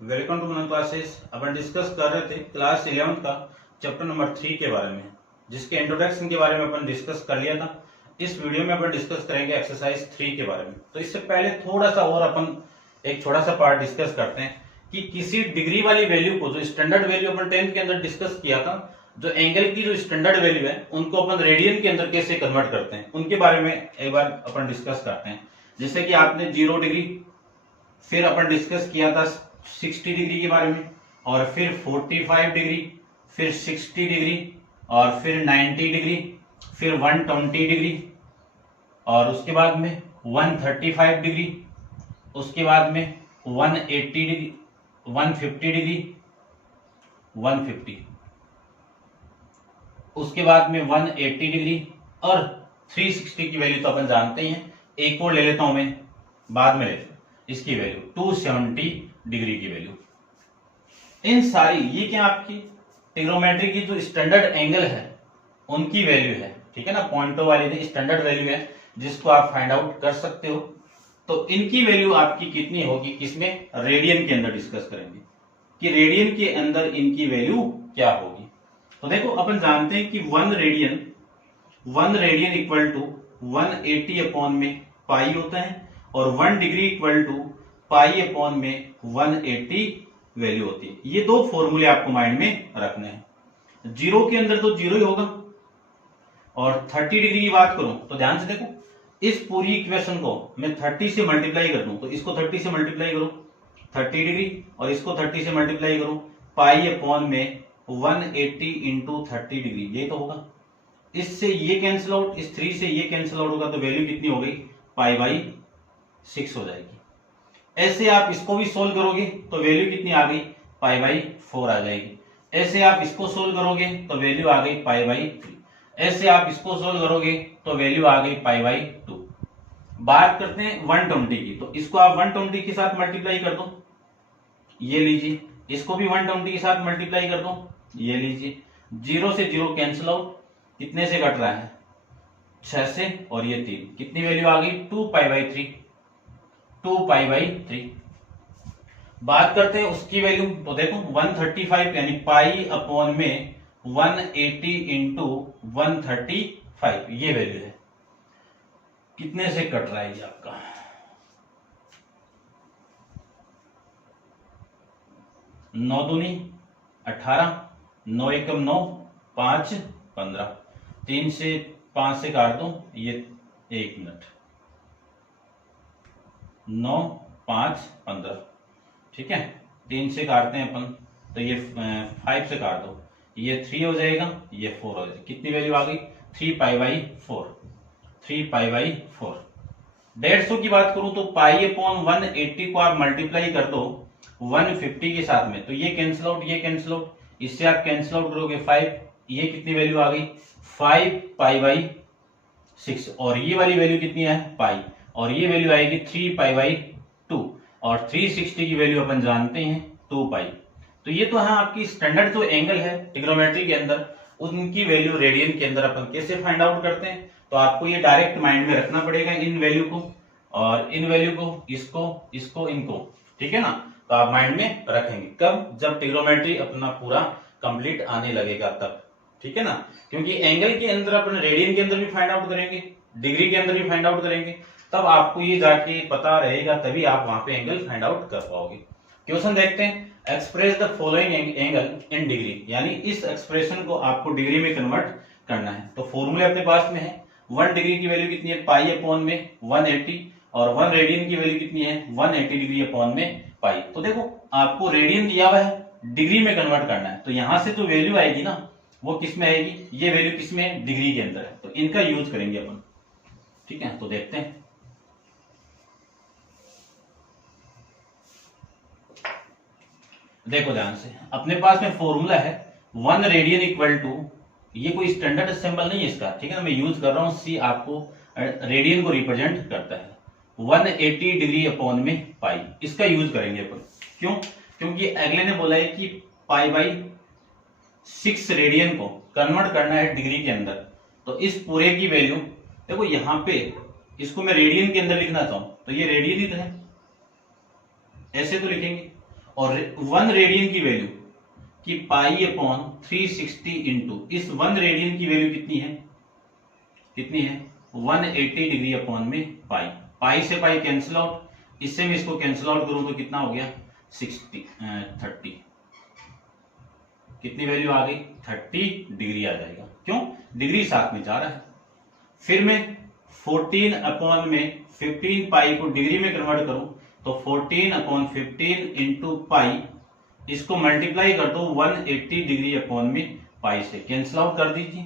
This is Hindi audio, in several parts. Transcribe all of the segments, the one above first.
वेलकम टू मन क्लासेस। अपन डिस्कस कर रहे थे क्लास 11 का चैप्टर नंबर 3 के बारे में, जिसके इंट्रोडक्शन के बारे में अपन डिस्कस कर लिया था। इस वीडियो में अपन डिस्कस करेंगे एक्सरसाइज 3 के बारे में। तो इससे पहले थोड़ा सा और अपन एक छोटा सा पार्ट डिस्कस करते हैं कि किसी डिग्री वाली वैल्यू को, जो स्टैंडर्ड वैल्यू अपन 10th के अंदर डिस्कस किया था, जो एंगल की जो स्टैंडर्ड वैल्यू है उनको अपन रेडियन के अंदर कैसे कन्वर्ट करते हैं, उनके बारे में एक बार अपन डिस्कस करते हैं। जैसे कि आपने 0 डिग्री, फिर अपन डिस्कस किया था 60 डिग्री के बारे में, और फिर 45 डिग्री, फिर 60 डिग्री, और फिर 90 डिग्री, फिर 120 डिग्री, और उसके बाद में 135 डिग्री, उसके बाद में 180 डिग्री, 150 डिग्री, 150, उसके बाद में 180 डिग्री, और 360 की वैल्यू तो अपन जानते ही हैं। एक और ले लेता हूं मैं, बाद में लेता हूं इसकी वैल्यू 270 डिग्री की वैल्यू। इन सारी, ये क्या आपकी ट्रिग्नोमेट्री की जो स्टैंडर्ड एंगल है उनकी वैल्यू है, ठीक है ना। पॉइंटों वाली स्टैंडर्ड वैल्यू है जिसको आप फाइंड आउट कर सकते हो। तो इनकी वैल्यू आपकी कितनी होगी, किसमें, रेडियन के अंदर डिस्कस करेंगे कि रेडियन के अंदर इनकी वैल्यू क्या होगी। तो देखो, अपन जानते हैं कि 1 रेडियन इक्वल टू 180 अपॉन में पाई होता है, और 1 degree equal to pi upon में 180 वैल्यू होती है। ये दो फॉर्मूले आपको माइंड में रखने हैं। 0 के अंदर तो 0 ही होगा, और 30 डिग्री की बात करूं तो ध्यान से देखो, इस पूरी इक्वेशन को मैं 30 से मल्टीप्लाई कर दूं तो इसको 30 से मल्टीप्लाई करो 30 डिग्री, और इसको 30 से मल्टीप्लाई करो पाई अपॉन में 180 इंटू 30 डिग्री, ये तो होगा। इससे ये कैंसिल आउट, इस 3 से ये कैंसिल आउट होगा, तो वैल्यू कितनी हो गई, पाई बाई 6 हो जाएगी। ऐसे आप इसको भी सोल्व करोगे तो वैल्यू कितनी आ गई, पाई बाई 4 आ जाएगी। ऐसे आप इसको सोल्व करोगे तो वैल्यू आ गई पाई बाई 3। ऐसे आप इसको सोल्व करोगे तो वैल्यू आ गई पाई बाई 2। बात करते हैं 120 की, तो इसको आप 120 के साथ मल्टीप्लाई कर दो, ये लीजिए। इसको भी 120 के साथ मल्टीप्लाई कर दो, ये लीजिए। 0 से 0 कैंसिल आउट, कितने से कट रहा है, 6 से, और ये 3, कितनी वैल्यू आ गई, 2 पाई बाई 3, 2 पाई बाई 3। बात करते हैं उसकी वैल्यू, तो देखो 135 यानी पाई अपॉन में 180 इंटू 135, ये वैल्यू है। कितने से कट रहा है ये आपका, 9 दूनी 18, 9 एकम 9, 5 15, 3 से 5 से काट दो, ये 1 मिनट, 9 5 15, ठीक है। 3 से काटते हैं अपन तो ये 5 से काट दो, ये 3 हो जाएगा, ये 4 हो जाएगा। कितनी वैल्यू आ गई, 3 पाई बाई 4, 3 पाई बाई 4। 150 की बात करूं तो पाई अपॉन 180 को आप मल्टीप्लाई कर दो 150 के साथ में, तो ये कैंसिल आउट, ये कैंसिल आउट, इससे आप कैंसिल आउट करोगे 5, ये कितनी वैल्यू आ गई, 5 पाई बाई 6, और ये वाली वैल्यू कितनी है, पाई, और ये वैल्यू आएगी 3 पाई बाई 2, और 360 की वैल्यू अपन जानते हैं 2 पाई। तो ये तो है आपकी स्टैंडर्ड जो एंगल है ट्रिग्नोमेट्री के अंदर, उनकी वैल्यू रेडियन के अंदर अपन कैसे फाइंड आउट करते हैं। तो आपको ये डायरेक्ट माइंड में रखना पड़ेगा, इन वैल्यू को, और इन वैल्यू को, इसको, इसको, इनको, ठीक है ना। तो आप माइंड में रखेंगे कब, जब ट्रिग्नोमेट्री अपना पूरा कंप्लीट आने लगेगा तब, ठीक है ना। क्योंकि एंगल के अंदर अपन रेडियन के अंदर भी फाइंड आउट करेंगे, डिग्री के अंदर भी फाइंड आउट करेंगे, तब आपको ये जाके पता रहेगा, तभी आप वहां पे एंगल फाइंड आउट कर पाओगे। क्वेश्चन देखते हैं, express the following angle in degree, यानी इस एक्सप्रेशन को आपको डिग्री में कन्वर्ट करना है। तो फॉर्मूले अपने पास में है, 1 डिग्री की वैल्यू कितनी है, पाई अपॉन में 180, और 1 रेडियन की वैल्यू कितनी है, 180 डिग्री अपॉन में पाई। तो देखो, आपको रेडियन दिया हुआ है, डिग्री में कन्वर्ट करना है, तो यहां से तो वैल्यू आएगी ना, वो किस में आएगी, ये वैल्यू किस में, डिग्री के अंदर है, तो इनका यूज करेंगे अपन, ठीक है। तो देखते हैं, देखो ध्यान से, अपने पास में फॉर्मूला है 1 रेडियन इक्वल टू, ये कोई स्टैंडर्ड सिंबल नहीं है इसका, ठीक है ना, मैं यूज कर रहा हूं सी, आपको रेडियन को रिप्रेजेंट करता है, 180 डिग्री अपॉन में पाई, इसका यूज करेंगे अपन। क्यों, क्योंकि अगले ने बोला है कि पाई बाई 6 रेडियन को कन्वर्ट करना है डिग्री के अंदर, तो इस पूरे की वैल्यू देखो, यहां पे इसको मैं रेडियन के अंदर लिखना चाहूं तो ये रेडियन ही तो है, ऐसे तो लिखेंगे, और 1 रेडियन की वैल्यू कि पाई अपॉन 360 इंटू इस 1 रेडियन की वैल्यू कितनी है 180 डिग्री अपॉन में पाई। पाई से पाई कैंसिल आउट, इससे मैं इसको कैंसिल आउट करूं तो कितना हो गया 30, कितनी वैल्यू आ गई 30 डिग्री आ जाएगा। क्यों, डिग्री साथ में जा रहा है। फिर मैं 14 अपॉन में 15 पाई को डिग्री में कन्वर्ट करूं तो 14 अपॉन 15 इंटू पाई, इसको मल्टीप्लाई कर दो 180 डिग्री अपॉन में पाई से, कैंसिल आउट कर दीजिए।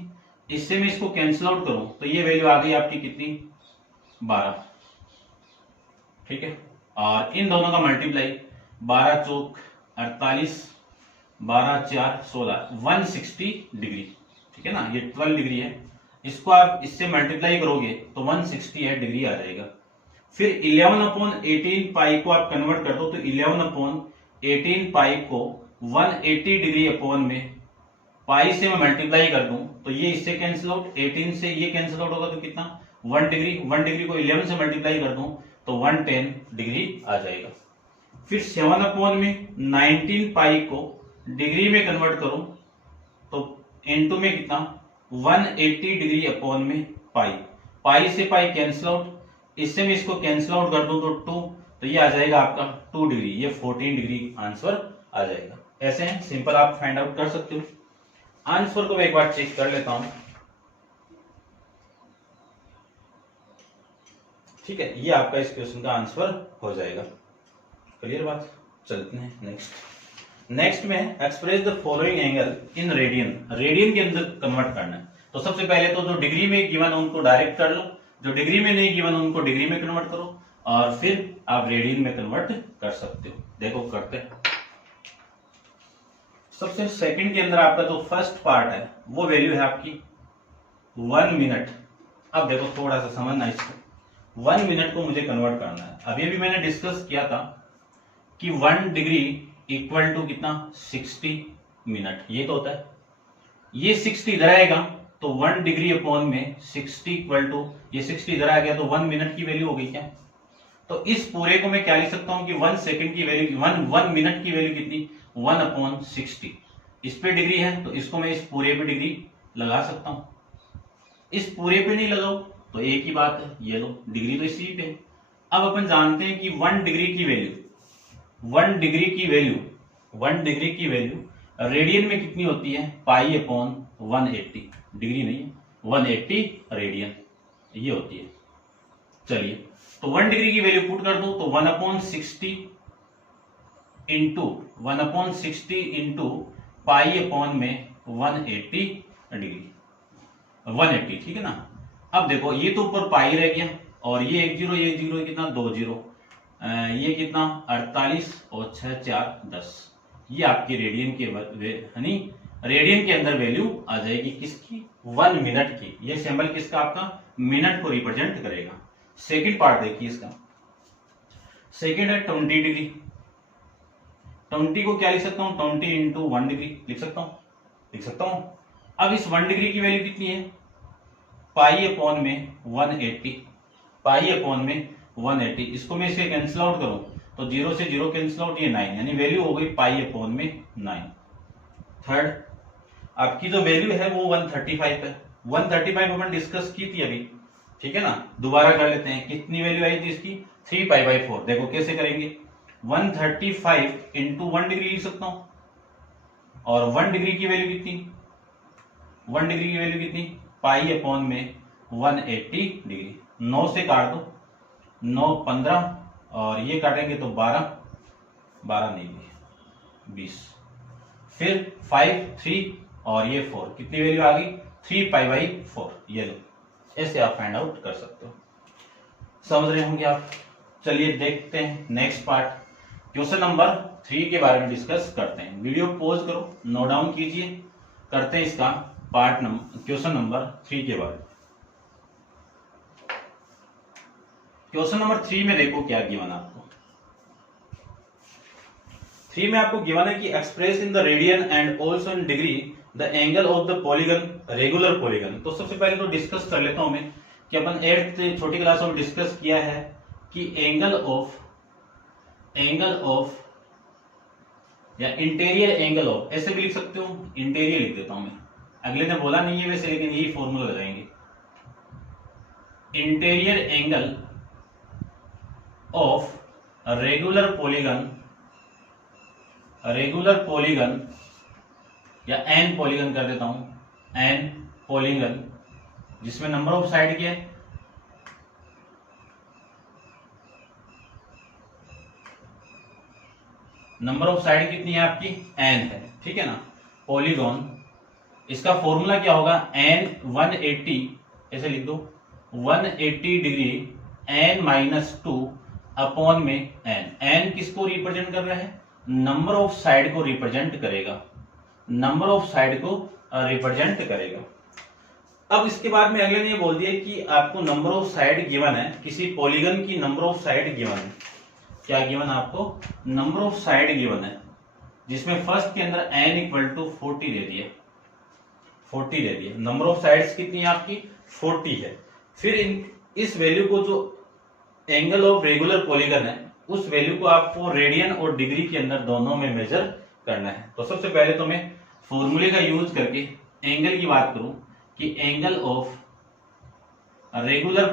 इससे मैं इसको कैंसिल आउट करूं तो ये वैल्यू आ गई आपकी कितनी 12, ठीक है। और इन दोनों का मल्टीप्लाई 12 चौक 48, 12 4 16, 160 डिग्री, ठीक है ना। ये 12 डिग्री है, इसको आप इससे मल्टीप्लाई करोगे तो 168 डिग्री आ जाएगा। फिर 11 अपॉन 18 पाई को आप कन्वर्ट कर दो तो 11 अपॉन 18 पाई को 180 डिग्री अपॉन में पाई से मैं मल्टीप्लाई कर दूं तो ये इससे कैंसिल आउट, 18 से ये कैंसिल आउट होगा तो कितना 1 डिग्री, 1 डिग्री को 11 से मल्टीप्लाई कर दूं तो 110 डिग्री आ जाएगा। फिर 7 अपॉन में 19 पाई को डिग्री में कन्वर्ट करूं तो इनटू में कितना 180 डिग्री अपॉन में पाई, पाई से पाई कैंसिल आउट, इससे मैं इसको कैंसिल आउट कर दूं तो 2, तो ये आ जाएगा आपका 2 डिग्री, ये 14 डिग्री आंसर आ जाएगा। ऐसे हैं सिंपल, आप फाइंड आउट कर सकते हो। आंसर को मैं एक बार चेक कर लेता हूं, ठीक है। ये आपका इस क्वेश्चन का आंसर हो जाएगा। क्लियर बात, चलते हैं नेक्स्ट में express the following angle in radian, radian के अंदर कन्वर्ट करना है। तो सबसे पहले तो जो डिग्री में गिवन उनको डायरेक्ट कर लो, जो डिग्री में नहीं गिवन उनको डिग्री में कन्वर्ट करो और फिर आप रेडियन में कन्वर्ट कर सकते हो। देखो करते हैं। सबसे सेकंड के अंदर आपका जो फर्स्ट पार्ट है वो वैल्यू है आपकी 1 मिनट। अब देखो थोड़ा सा समझना इसको, 1 मिनट को मुझे कन्वर्ट करना है। अभी भी मैंने डिस्कस किया था कि 1 डिग्री इक्वल टू कितना 60 मिनट, ये तो होता है। ये 60 इधर आएगा तो 1 डिग्री अपॉन में 60 इक्वल टू, ये 60 इधर आ गया तो 1 मिनट की वैल्यू हो गई क्या। तो इस पूरे को मैं क्या लिख सकता हूं कि 1 सेकंड की वैल्यू 1 मिनट की वैल्यू कितनी 1 अपॉन 60। इस पे डिग्री है तो इसको मैं इस पूरे पे डिग्री लगा सकता हूं, इस पूरे पे नहीं लगाओ तो एक ही बात है, ये लो डिग्री तो इसी पे है। अब अपन जानते हैं कि 1 डिग्री की वैल्यू 1 डिग्री की वैल्यू रेडियन में कितनी होती है पाई अपॉन 180, डिग्री नहीं है 180 रेडियन ये होती है। चलिए तो 1 डिग्री की वैल्यू पुट कर दो तो 1 अपॉन 60 इंटू पाई अपॉन में 180 डिग्री 180, ठीक है ना। अब देखो ये तो ऊपर पाई रह गया और ये 1 जीरो, ये जीरो कितना 2 जीरो, ये कितना 48 और 6 4 10, ये आपकी रेडियन के यानी रेडियन के अंदर वैल्यू आ जाएगी किसकी 1 मिनट की। ये सिंबल किसका आपका मिनट को रिप्रेजेंट करेगा। सेकंड पार्ट देखिए इसका, सेकंड है 20 डिग्री। 20 को क्या लिख सकता हूं 20 इंटू 1 डिग्री लिख सकता हूं। अब इस 1 डिग्री की वैल्यू कितनी है पाई अपॉन में 180, पाई अपॉन में 180, इसको मैं इसे कैंसिल आउट करूं तो 0 से 0 कैंसिल आउट, ये 9 यानी वैल्यू हो गई पाई अपॉन में 9। थर्ड आपकी जो वैल्यू है वो 135 है। 135 अपन डिस्कस की थी अभी, ठीक है ना। दोबारा कर लेते हैं, कितनी वैल्यू आई थी इसकी 3 पाई बाई 4। देखो कैसे करेंगे 135 इंटू 1 डिग्री लिख सकता हूं और 1 डिग्री की वैल्यू कितनी 1 डिग्री की वैल्यू कितनी पाई अपॉन में 180 डिग्री। 9 से काट दो, 9 15 और ये काटेंगे तो 12 नहीं 20, फिर 5 3 और ये 4, कितनी वैल्यू आ गई 3 पाई बाई 4। ये लो ऐसे आप फाइंड आउट कर सकते हो। समझ रहे होंगे आप। चलिए देखते हैं नेक्स्ट पार्ट, क्वेश्चन नंबर 3 के बारे में डिस्कस करते हैं। वीडियो पॉज करो, नोट डाउन कीजिए, करते हैं इसका पार्ट नंबर क्वेश्चन नंबर 3 के बारे में। क्वेश्चन नंबर 3 में देखो क्या गिवन आपको। 3 में आपको गिवन है कि express in the radian and also in degree the angle of the polygon regular polygon. तो सबसे पहले तो डिस्कस कर लेता हूं मैं कि अपन 8th छोटी क्लास में डिस्कस किया है कि एंगल ऑफ या इंटीरियर एंगल ऑफ, ऐसे भी लिख सकते हो, इंटीरियर लिख देता हूं मैं, अगले ने बोला नहीं है वैसे, लेकिन यही फॉर्मूला लगाएंगे। Interior angle of regular polygon या एन पॉलीगन कर देता हूं, एन पॉलीगन जिसमें नंबर ऑफ साइड क्या है, नंबर ऑफ साइड कितनी है आपकी, एन है, ठीक है ना। पॉलीगॉन, इसका फॉर्मूला क्या होगा, एन 180, ऐसे लिख दो 180 डिग्री एन माइनस 2 अपॉन में एन। एन किसको रिप्रेजेंट कर रहा है, नंबर ऑफ साइड को रिप्रेजेंट करेगा, नंबर ऑफ साइड को रिप्रेजेंट करेगा। अब इसके बाद में अगले ने ये बोल दिया कि आपको नंबर ऑफ साइड गिवन है, किसी पॉलीगन की नंबर ऑफ साइड गिवन है, क्या गिवन है आपको, नंबर ऑफ साइड गिवन है, जिसमें फर्स्ट के अंदर n इक्वल टू 40 दे दिए, 40 दे दिए, नंबर ऑफ साइड्स कितनी है आपकी 40 है। फिर इस वैल्यू को, जो एंगल ऑफ रेगुलर पॉलीगन है, उस वैल्यू को आपको रेडियन और डिग्री के अंदर दोनों में मेजर करना है। तो सबसे पहले तो मैं फॉर्मूले का यूज करके एंगल की बात करूं कि एंगल ऑफ रेगुलर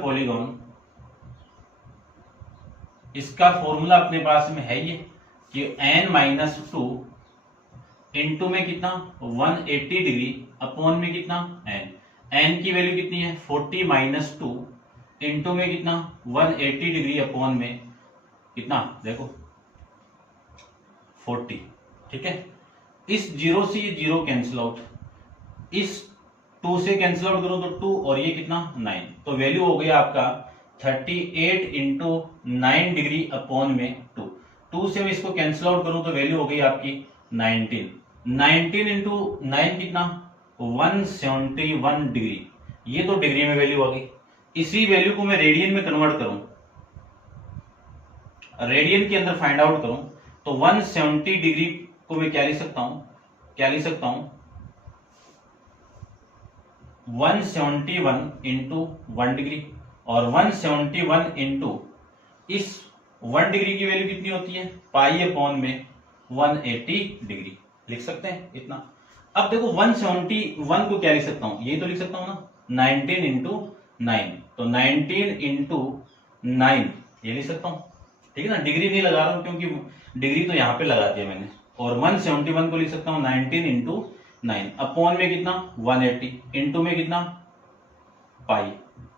पॉलीगॉन, इसका फॉर्मूला अपने पास में है ये कि n माइनस 2 इंटू में कितना 180 डिग्री अपॉन में कितना n की वैल्यू कितनी है 40 माइनस 2 इंटू में कितना 180 डिग्री अपॉन में कितना, देखो 40, ठीक है। इस जीरो से ये जीरो कैंसिल आउट, इस 2 से कैंसिल आउट करो तो 2 और ये कितना 9, तो वैल्यू हो गया आपका 38 इंटू 9 डिग्री अपॉन में 2 से मैं इसको कैंसिल आउट करूं तो वैल्यू हो गई आपकी 19 इंटू 9 कितना 171 डिग्री, ये तो डिग्री में वैल्यू आ गई। इसी वैल्यू को मैं रेडियन में कन्वर्ट करूं, रेडियन के अंदर फाइंड आउट करूं तो 170 डिग्री को मैं क्या लिख सकता हूं, 171 इंटू 1 डिग्री, और 171 इंटू इस 1 डिग्री की वैल्यू कितनी होती है पाई अपॉन में 180 डिग्री, लिख सकते हैं इतना। अब देखो 171 को क्या लिख सकता हूं, यही तो लिख सकता हूं ना 19 इंटू 9, तो 19 इंटू 9 ये लिख सकता हूं, ठीक है ना। डिग्री नहीं लगा रहा हूं क्योंकि डिग्री तो यहां पे लगा दिया मैंने, और 171 को लिख सकता हूं 19 इंटू 9 अपॉन में कितना 180 इंटू में कितना पाई।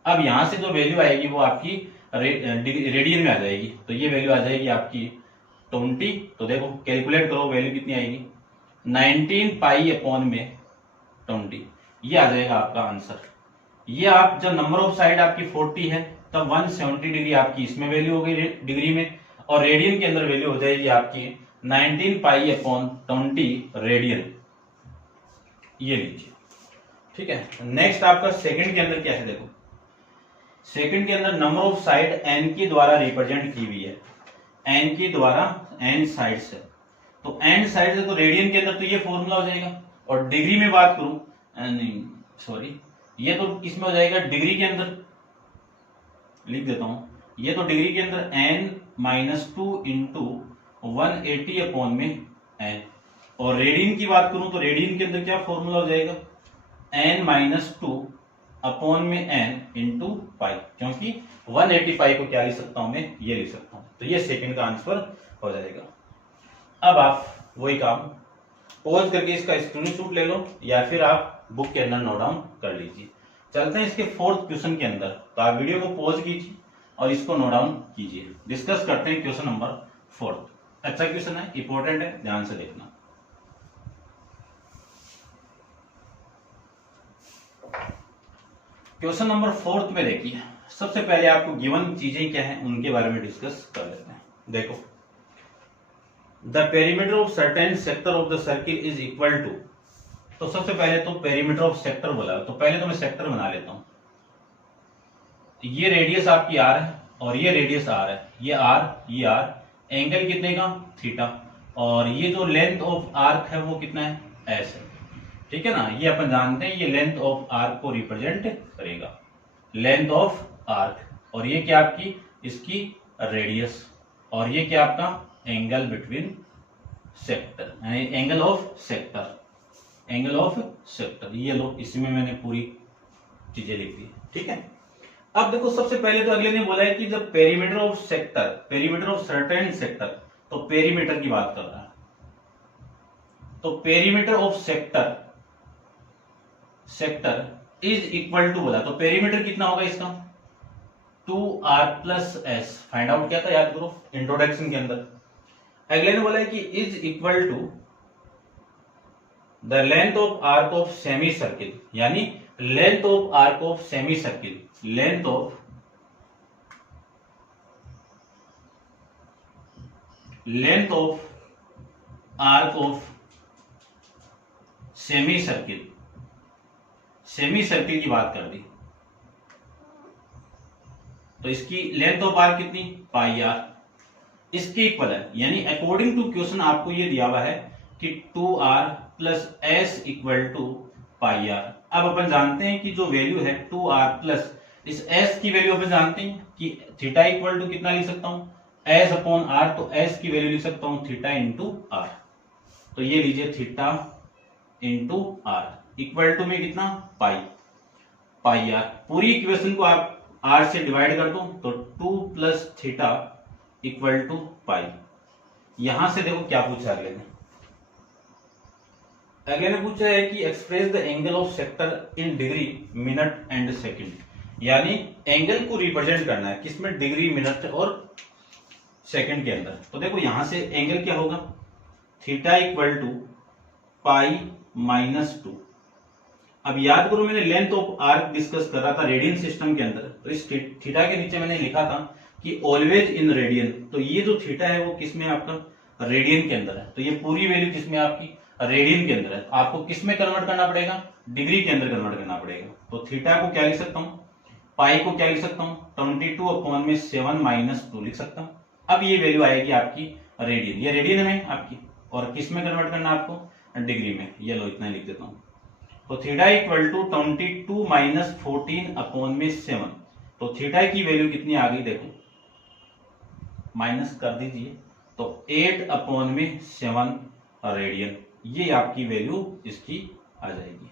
अब यहां से जो वैल्यू आएगी वो आपकी रेडियन में आ जाएगी, तो ये वैल्यू आ जाएगी आपकी 20, तो देखो कैलकुलेट करो वैल्यू कितनी आएगी 19 पाई अपॉन में 20, ये आ जाएगा आपका आंसर। ये आप जब नंबर ऑफ साइड आपकी 40 है तब 170 डिग्री आपकी इसमें वैल्यू हो गई डिग्री में, और रेडियन के अंदर वैल्यू हो जाएगी आपकी 19 पाई अपॉन 20 रेडियन, ये लीजिए, ठीक है। नेक्स्ट आपका सेकंड के अंदर क्या है, देखो सेकंड के अंदर नंबर ऑफ साइड n के द्वारा रिप्रेजेंट की हुई है, n के द्वारा n साइड्स है, तो n साइड है तो रेडियन के अंदर तो ये फॉर्मूला हो जाएगा, और डिग्री में बात करूं नहीं सॉरी, ये तो इसमें हो जाएगा डिग्री के अंदर, लिख देता हूं, ये तो डिग्री के अंदर n माइनस 2 इंटू 180 अपॉन में n, और रेडियन की बात करूं तो रेडियन के अंदर क्या फॉर्मूला हो जाएगा n माइनस 2 अपॉन में n इंटू पाई, क्योंकि 180 पाई को क्या लिख सकता हूं मैं, ये लिख सकता हूं, तो ये सेकंड का आंसर हो जाएगा। अब आप वही काम पॉज करके इसका स्क्रीनशॉट ले लो या फिर आप बुक के अंदर नोट डाउन कर लीजिए। चलते हैं इसके फोर्थ क्वेश्चन के अंदर, तो आप वीडियो को पॉज कीजिए और इसको नोट डाउन कीजिए। डिस्कस करते हैं क्वेश्चन नंबर 4। अच्छा क्वेश्चन है, इंपॉर्टेंट है, ध्यान से देखना। क्वेश्चन नंबर 4 में देखिए, सबसे पहले आपको गिवन चीजें क्या हैं उनके बारे में डिस्कस कर लेते हैं। देखो the perimeter of certain sector of the circle is equal to, तो सबसे पहले तो पेरीमीटर ऑफ सेक्टर बोला, तो पहले तो मैं सेक्टर बना लेता हूं। ये रेडियस आपकी r है और ये रेडियस r है, ये r, एंगल कितने का थीटा, और ये जो लेंथ ऑफ आर्क है वो कितना है s है, ठीक है ना। ये अपन जानते हैं ये लेंथ ऑफ आर्क को रिप्रेजेंट करेगा, लेंथ ऑफ आर्क, और ये क्या आपकी इसकी रेडियस, और ये क्या आपका एंगल बिटवीन सेक्टर, यानी angle of sector, angle of sector. ये लो, इसमें मैंने पूरी चीजें लिख दी, ठीक है। अब देखो सबसे पहले तो अगले ने बोला है कि जब perimeter of sector, perimeter of certain sector, तो पेरीमीटर की बात कर रहा है, तो perimeter of sector, sector is equal to बोला, तो पेरीमीटर कितना होगा इसका 2r plus S. Find out किया था, याद करो इंट्रोडक्शन के अंदर। अगले ने बोला है कि is equal to the length of arc of semi circle, यानी length of arc of semi circle, length of arc of semi circle, semi circle की बात कर दी, तो इसकी लेंथ ऑफ आर्क कितनी पाई आर, इसकी इक्वल है, यानी अकॉर्डिंग टू क्वेश्चन आपको ये दिया हुआ है कि 2r plus s equal to pi r. अब अपन जानते हैं कि जो वैल्यू है 2r प्लस इस s की वैल्यू अपन जानते हैं कि थीटा इक्वल टू कितना लिख सकता हूं s अपॉन r, तो s की वैल्यू लिख सकता हूं थीटा इंटू r। तो ये लीजिए theta into r equal to में कितना पाई आर। पूरी इक्वेशन को आप r से डिवाइड कर दो तो 2 प्लस थीटा इक्वल टू पाई। यहां से देखो क्या पूछा अगले ने, अगले ने पूछा है कि express the angle of sector in degree minute and second, यानी एंगल को रिप्रेजेंट करना है किसमें, डिग्री मिनट और सेकंड के अंदर। तो देखो यहां से एंगल क्या होगा, theta equal to pi minus 2। अब याद करो मैंने लेंथ ऑफ आर्क डिस्कस कर रहा था रेडियन सिस्टम के अंदर, तो इस थीटा के नीचे मैंने लिखा था कि ऑलवेज इन रेडियन, तो ये जो थीटा है वो किसमें आपका रेडियन के अंदर है, तो ये पूरी वैल्यू किसमें आपकी रेडियन के अंदर है। तो आपको किसमें कन्वर्ट करना पड़ेगा, डिग्री के अंदर कन्वर्ट करना पड़ेगा। तो थीटा को क्या लिख सकता हूं, पाई को क्या लिख सकता हूं 22 अपॉन में 7 माइनस 2 लिख सकता हूं। अब ये वैल्यू आएगी आपकी रेडियन, ये रेडियन में आपकी, और किसमें कन्वर्ट करना आपको डिग्री में। ये लो इतना लिख देता हूं, तो theta equal to 22 minus 14 upon में 7, तो थीटा की वैल्यू कितनी आ गई देखो, माइनस कर दीजिए, तो 8 अपॉन में 7 रेडियन, ये आपकी वैल्यू इसकी आ जाएगी।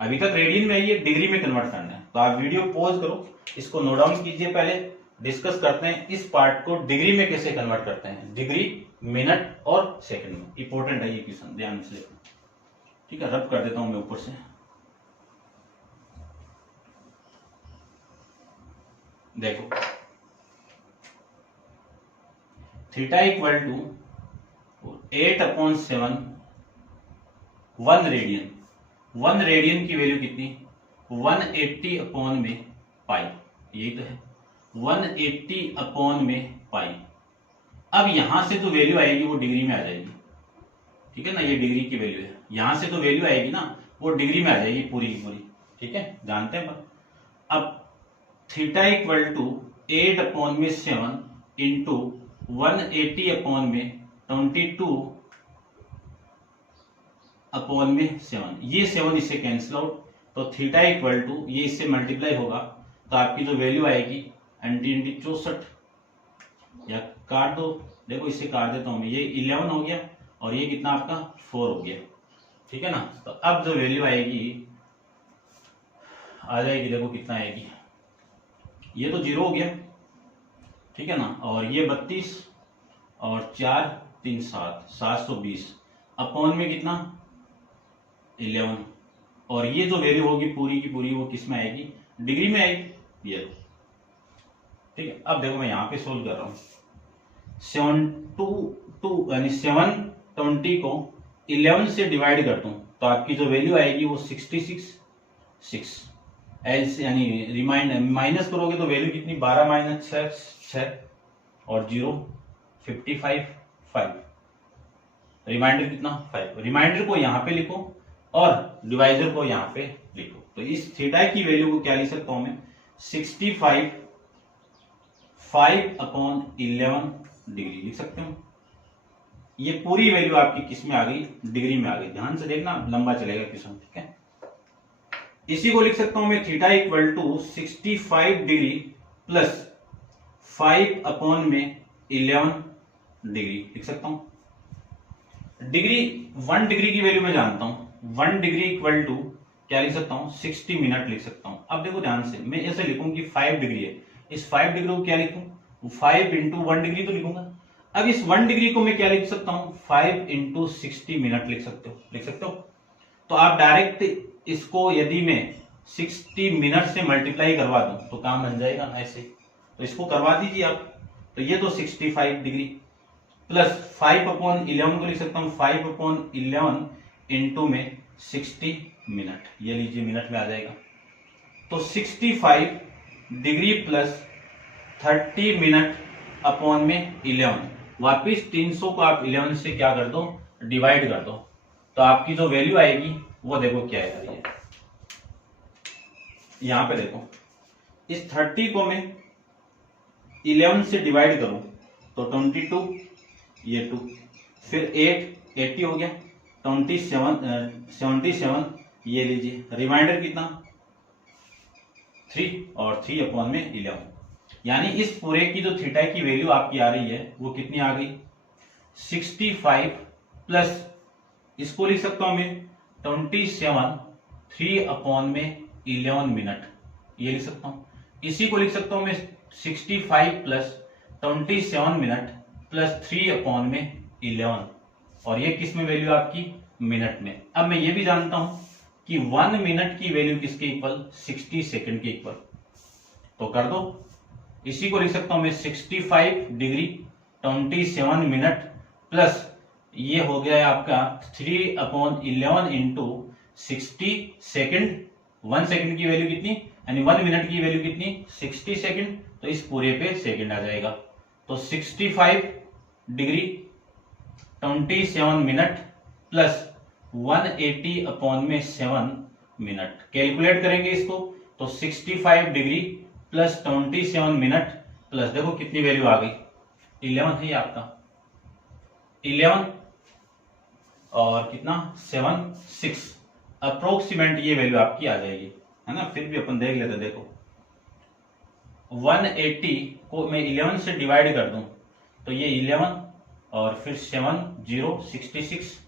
अभी तक रेडियन में, ये डिग्री में कन्वर्ट करना है, तो आप वीडियो पॉज करो, इसको नोट डाउन कीजिए, पहले डिस्कस करते हैं इस पार्ट को डिग्री में कैसे कन्वर्ट करते हैं, डिग्री मिनट और सेकंड में। इंपॉर्टेंट है ये क्वेश्चन, ध्यान से देखो, ठीक है। रब कर देता हूं मैं ऊपर से, देखो theta equal to 8 upon 7 1 radian, 1 radian की वैल्यू कितनी 180 अपॉन में पाई, यही तो है 180 अपॉन में पाई। अब यहां से तो वैल्यू आएगी वो डिग्री में आ जाएगी, ठीक है ना, ये डिग्री की वैल्यू है, यहां से तो वैल्यू आएगी ना वो डिग्री में आ जाएगी पूरी की पूरी, ठीक है, जानते हैं। अब थीटा इक्वल टू 8 अपॉन में 7 इंटू 180 अपॉन में 22 अपॉन में 7, ये 7 इससे कैंसिल आउट, तो थीटा इक्वल टू ये इससे मल्टीप्लाई होगा, तो आपकी जो वैल्यू आएगी 64, या काट दो, देखो इससे काट देता हूं मैं, ये 11 हो गया और ये कितना आपका 4 हो गया, ठीक है ना। तो अब जो वैल्यू आएगी आ जाएगी, देखो कितना आएगी, ये तो 0 हो गया, ठीक है ना, और ये 32 और 4 3 7 720 अपॉन में कितना 11, और ये जो वैल्यू होगी पूरी की पूरी वो किस में आएगी, डिग्री में आएगी, ये ठीक है। अब देखो मैं यहां पे सोल्व कर रहा हूं, 722 यानी 720 को 11 से डिवाइड करता हूं, तो आपकी जो वैल्यू आएगी वो 66 एल से, यानी रिमाइंडर माइनस करोगे तो वैल्यू कितनी 12 माइनस 6 और 0 55 5, रिमाइंडर कितना 5। रिमाइंडर को यहां पे लिखो और डिवाइजर को यहां पे लिखो, तो इस थीटा की वैल्यू को क्या लिख सकता हूं मैं 65 5 अपॉन 11 डिग्री लिख सकते हो। ये पूरी वैल्यू आपकी किस में आ गई, डिग्री में आ गई, ध्यान से देखना लंबा चलेगा क्वेश्चन, ठीक है। इसी को लिख सकता हूं मैं theta equal to 65 degree plus 5 upon में 11 डिग्री लिख सकता हूं। डिग्री 1 डिग्री की वैल्यू मैं जानता हूं, 1 डिग्री इक्वल टू क्या लिख सकता हूं 60 मिनट लिख सकता हूं। अब देखो ध्यान से, मैं ऐसे लिखूं कि 5 डिग्री है, इस 5 डिग्री को क्या लिखूं 5 इंटू 1 डिग्री तो लिखूंगा। अब इस 1 डिग्री को मैं क्या लिख सकता हूं 5 इंटू 60 मिनट लिख सकते हो। तो आप डायरेक्ट इसको यदि मैं 60 मिनट से मल्टीप्लाई करवा दूं तो काम बन जाएगा ना ऐसे, तो इसको करवा दीजिए आप। तो ये तो 65 डिग्री प्लस 5/11 को लिख सकता हूं 5/11 इंटू में 60 मिनट, ये लीजिए मिनट में आ जाएगा। तो 65 डिग्री प्लस 30 मिनट अपॉन में 11, वापिस 300 को आप 11 से क्या कर दो डिवाइड कर दो, तो आपकी जो वैल्यू आएगी वो देखो क्या है। ये यहां पे देखो, इस 30 को मैं 11 से डिवाइड करूं तो 22, ये 2, फिर 8 80 हो गया, 77 ये लीजिए, रिमाइंडर कितना 3 और 3/11, यानी इस पूरे की जो थीटा की वैल्यू आपकी आ रही है वो कितनी आ गई 65 प्लस इसको लिख सकता हूं मैं 27 3/11 मिनट, ये लिख सकता हूं। इसी को लिख सकता हूं मैं 65 प्लस 27 मिनट प्लस 3/11, और ये किस में वैल्यू आपकी मिनट में। अब मैं ये भी जानता हूं कि 1 मिनट की वैल्यू किसके इक्वल 60 सेकंड के इक्वल, तो कर दो। इसी को लिख सकता हूं मैं 65 डिग्री 27 मिनट प्लस ये हो गया है आपका 3/11 इंटू 60 सेकेंड। 1 सेकंड की वैल्यू कितनी, यानी 1 मिनट की वैल्यू कितनी 60 सेकंड, तो इस पूरे पे सेकंड आ जाएगा। तो 65 degree 27 minute plus 180/7 minute, calculate करेंगे इसको तो 65 डिग्री प्लस 27 मिनट प्लस देखो कितनी वैल्यू आ गई 11 है आपका 11 और कितना 7 6 अप्रोक्सीमेट ये वैल्यू आपकी आ जाएगी, है ना। फिर भी अपन देख लेते, देखो 180 को मैं 11 से डिवाइड कर दूं तो ये 11 और फिर 7 0 66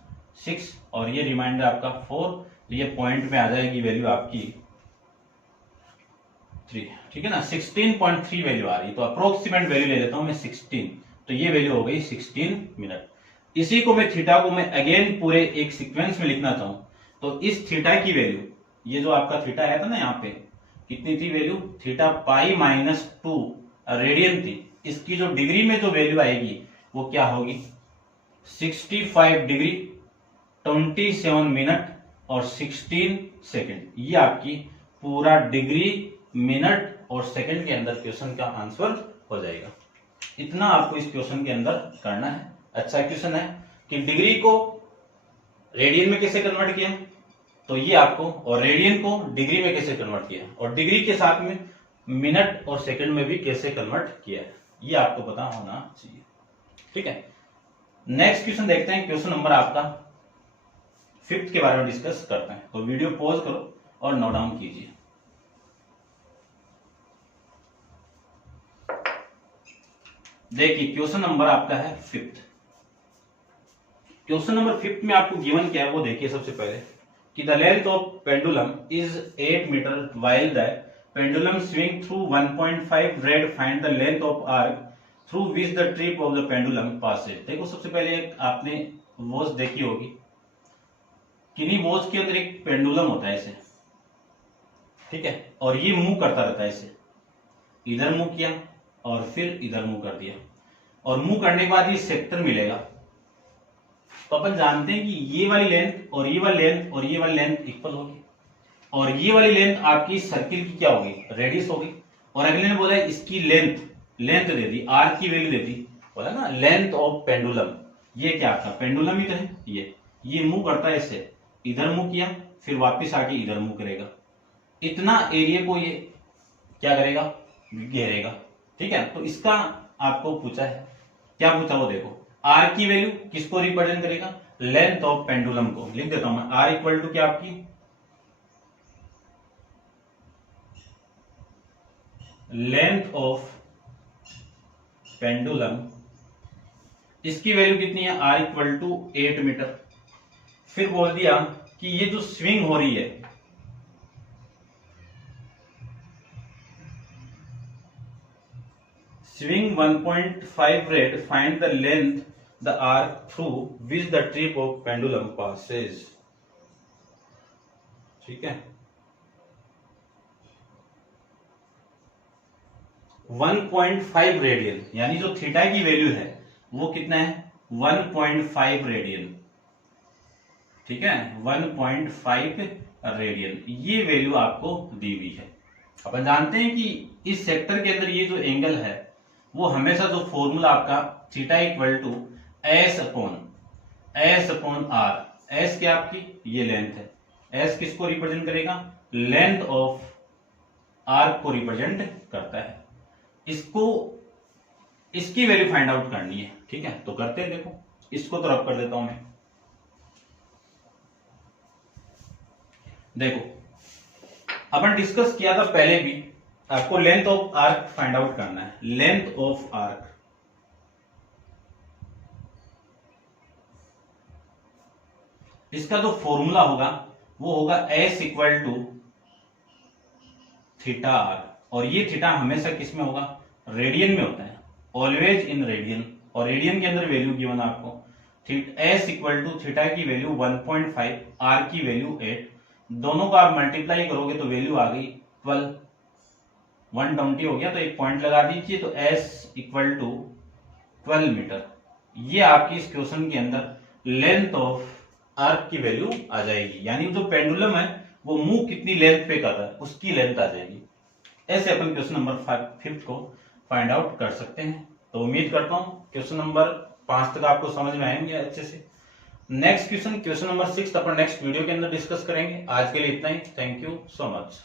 6 और ये रिमाइंडर आपका 4, तो ये पॉइंट में आ जाएगी वैल्यू आपकी 3, ठीक है ना। 16.3 वैल्यू आ रही, तो अप्रोक्सीमेट वैल्यू ले लेता हूं मैं 16, तो ये वैल्यू हो गई 16 मिनट। इसी को मैं थीटा को मैं अगेन पूरे एक सीक्वेंस में लिखना चाहूं तो इस थीटा की वैल्यू, ये जो आपका थीटा आया था ना यहाँ पे कितनी थी वैल्यू थीटा π-2 रेडियन थी, इसकी जो डिग्री में जो वैल्यू आएगी वो क्या होगी 65 डिग्री 27 मिनट और 16 सेकंड, ये आपकी पूरा डिग्री मिनट और सेकंड के अंदर क्वेश्चन का आंसर हो जाएगा। इतना आपको इस क्वेश्चन के अंदर करना है। अच्छा क्वेश्चन है कि डिग्री को रेडियन में कैसे कन्वर्ट किया, तो ये आपको, और रेडियन को डिग्री में कैसे कन्वर्ट किया, और डिग्री के साथ में मिनट और सेकंड में भी कैसे कन्वर्ट किया है, ये आपको पता होना चाहिए, ठीक है। नेक्स्ट क्वेश्चन देखते हैं, क्वेश्चन नंबर आपका 5th के बारे में डिस्कस करते हैं। तो वीडियो पॉज करो और नोट डाउन कीजिए। देखिए क्वेश्चन नंबर आपका है 5th। क्वेश्चन नंबर 5th में आपको गिवन क्या है वो देखिए। सबसे पहले कि the length of pendulum is 8 metre while the pendulum swing through 1.5 rad, find the length of arc through which the trip of the pendulum passes. देखो सबसे पहले आपने वॉच देखी होगी, किन्हीं वॉच के अंदर एक पेंडुलम होता है ऐसे, ठीक है, और ये मूव करता रहता है ऐसे, इधर मूव किया और फिर इधर मूव कर दिया, और मूव करने के बाद ये सेक्टर मिलेगा। तो अपन जानते हैं कि ये वाली लेंथ और ये वाली लेंथ और ये वाली लेंथ इक्वल होगी, और ये वाली लेंथ आपकी सर्किल की क्या होगी रेडियस होगी, और अगले ने बोला इसकी लेंथ दे दी, आर की वैल्यू दे दी, बोला ना लेंथ ऑफ पेंडुलम, ये क्या था पेंडुलम ही तो है। ये मूव करता है ऐसे, इधर मूव किया फिर वापस आके इधर मूव करेगा, इतना एरिया को ये क्या करेगा घेरेगा, ठीक है। तो इसका आपको पूछा है, क्या पूछा वो देखो, आर की वैल्यू किसको रिप्रेजेंट करेगा लेंथ ऑफ पेंडुलम को। लिख देता हूं मैं आर इक्वल टू क्या आपकी लेंथ ऑफ पेंडुलम इसकी वैल्यू कितनी है, r इक्वल टू 8 मीटर। फिर बोल दिया कि ये जो स्विंग हो रही है, swing 1.5 rad, find the length the arc through which the tip of pendulum passes. ठीक है, 1.5 रेडियन, यानी जो थीटा की वैल्यू है वो कितना है, 1.5 रेडियन। ठीक है, 1.5 रेडियन ये वैल्यू आपको दी हुई है। अपन जानते हैं कि इस सेक्टर के अंदर ये जो एंगल है वो हमेशा जो फॉर्मूला आपका theta equal to s upon r, s क्या आपकी ये लेंथ है, एस किसको रिप्रेजेंट करेगा, लेंथ ऑफ आर्क को रिप्रेजेंट करता है। इसको इसकी वैल्यू फाइंड आउट करनी है। ठीक है, तो करते हैं, देखो इसको तो रब कर देता हूं मैं। देखो अपन डिस्कस किया था पहले भी, आपको length of arc find out करना है। लेंथ ऑफ आर्क, इसका जो फॉर्मूला होगा वो होगा s equal to theta r, और ये थीटा हमेशा किस में होगा, रेडियन में होता है, ऑलवेज इन रेडियन। और रेडियन के अंदर वैल्यू गिवन आपको, एस इक्वल टू थीटा की वैल्यू 1.5, आर की वैल्यू 8, दोनों का आप मल्टीप्लाई करोगे तो वैल्यू आ गई 12, 120 हो गया, तो एक पॉइंट लगा दीजिए, तो एस इक्वल टू 12 मीटर। ये आपकी इस क्वेश्चन के अंदर लेंथ ऑफ आर्क की वैल्यू आ जाएगी, यानी जो पेंडुलम है वो मूव कितनी लेंथ पे कर रहा है उसकी लेंथ आ जाएगी। ऐसे अपन क्वेश्चन नंबर 5 को फाइंड आउट कर सकते हैं। तो उम्मीद करता हूं क्वेश्चन नंबर 5 तक आपको समझ में आएंगे अच्छे से। नेक्स्ट क्वेश्चन नंबर 6 अपन नेक्स्ट वीडियो के अंदर डिस्कस करेंगे। आज के लिए इतना ही। Thank you so much.